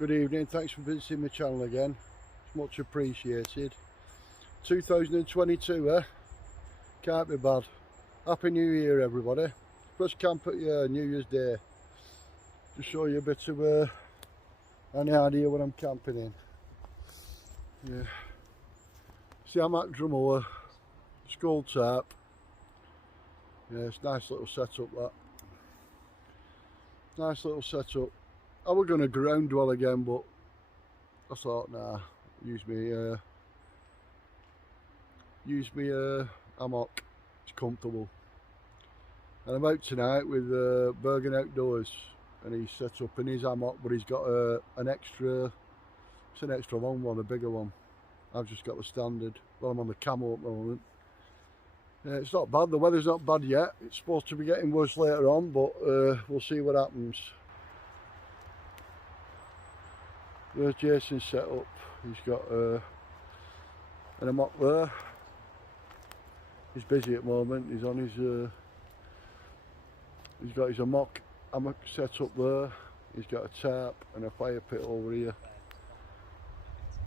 Good evening, thanks for visiting my channel again. It's much appreciated. 2022, eh? Can't be bad. Happy New Year, everybody. First camp at your New Year's Day. To show you a bit of an idea what I'm camping in. Yeah. See, I'm at draumr, skull tarp. Yeah, it's a nice little setup, that. Nice little setup. I was going to ground dwell again, but I thought, nah, use me hammock. It's comfortable. And I'm out tonight with Bergen outdoors, and he's set up in his hammock, but he's got an extra long one, a bigger one. I've just got the standard. Well, I'm on the camo at the moment. It's not bad. The weather's not bad yet. It's supposed to be getting worse later on, but we'll see what happens. There's Jason's set up. He's got an hammock there. He's busy at the moment. He's on his. He's got his hammock set up there. He's got a tarp and a fire pit over here.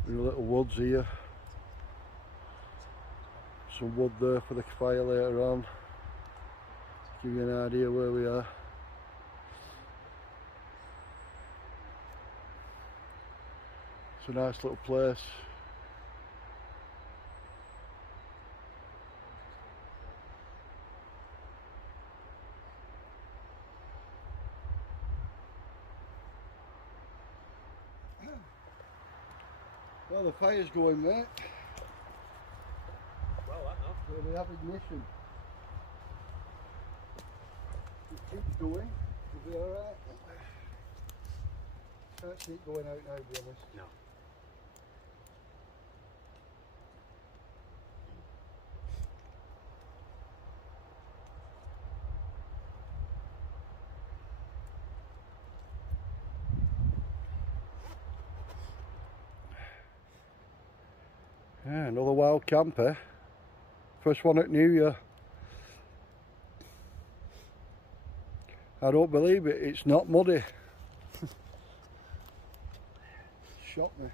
And a little woods here. Some wood there for the fire later on. Give you an idea where we are. It's a nice little place. Well, the fire's going, mate. Well, that now. So we have ignition. It keeps going. We'll be alright. Can't see it going out now, to be honest. No. Yeah, another wild camper. First one at New Year. I don't believe it, it's not muddy. Shocked me.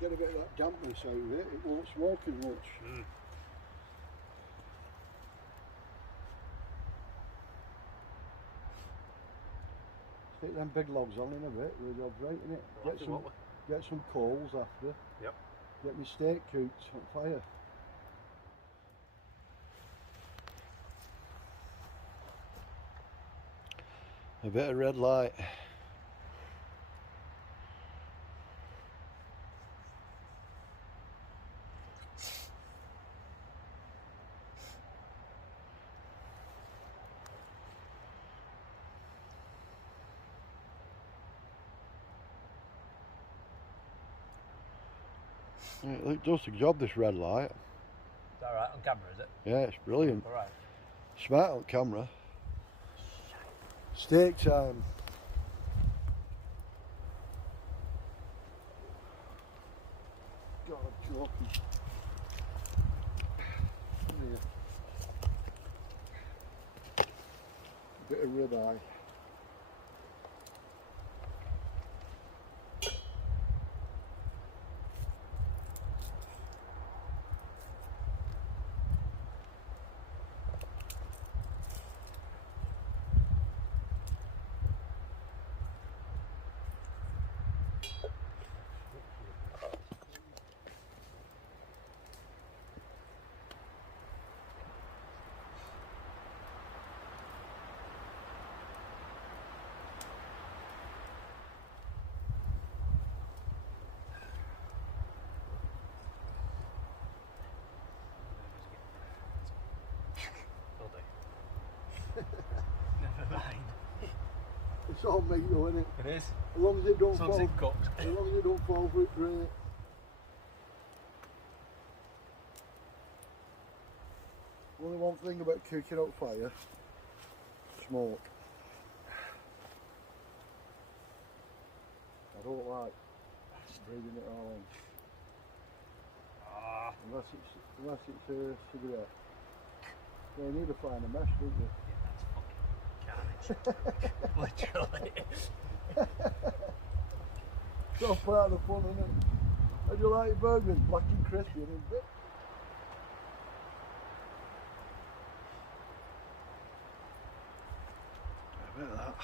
Get a bit of that dampness out of it. It won't smoke as much. Stick them big logs on in a bit. We're right in it. Get some coals after. Yep. Get me steak coots on fire. A bit of red light. It does the job, this red light. Is that right on camera, is it? Yeah, it's brilliant. Alright. Smart on camera. Steak time. God, I'm joking. Bit of ribeye. Never mind. It's all meat though, isn't it? It is. As long as it don't As long as fall. it cooks. As long as it don't fall for it, great. Only one thing about cooking out fire, smoke. I don't like breathing it all in. Unless it's a cigarette. Yeah, you need to find a mesh, don't you? Yeah, that's fucking carnage. Literally. It's all part of the fun, isn't it? How do you like burgers? Black and crispy and in bit. I bet that.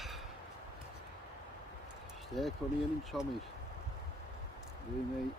Steak, onion and Tommy's. You mate.